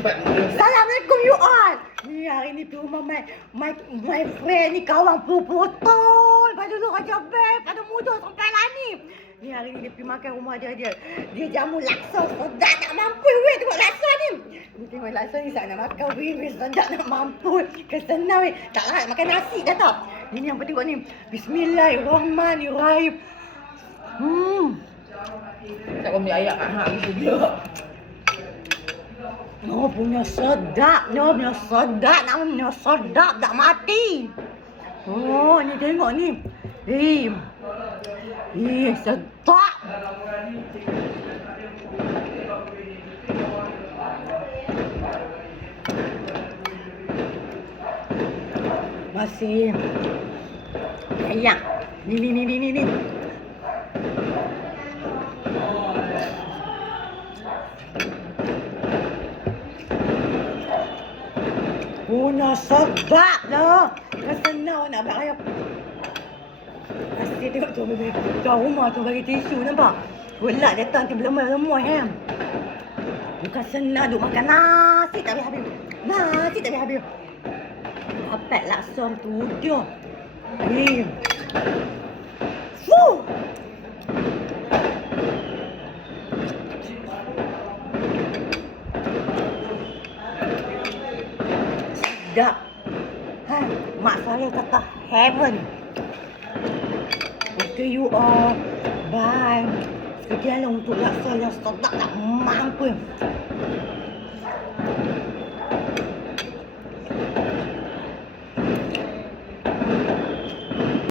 Assalamualaikum you all. Ni hari ni pergi rumah my friend ni, kawan putol. Pada dulu Raja Beb, pada muda sampai lah ni. Ni hari ni dia pergi makan rumah dia. Dia jamu laksa sedap tak mampu weh tengok laksa ni. Ni tengok laksa ni tak nak makan weh sedap nak mampu. Kesenang weh. Tak lah makan nasi kata. Ini yang penting kau ni. Bismillahirrahmanirrahim. Tak boleh ayak kat gitu dia. Punya sedap, namanya sedap tak mati. Ni tengok ni. Sedap. Masih ayak. Ni. Punya sedap lah. Kesenang nak bayar. Asyik tengok tu bebe. Kat rumah tu bagi tisu nampak. Gelak datang nanti lemah-lemah kan. Bukan senang duk makan nasi tak habis-habis. Dapat laksa tu dia. Fuh. Sedap. Mak saya kata heaven. Okay you all. Bye. Sekian lah untuk laksa yang sedap tak mampu.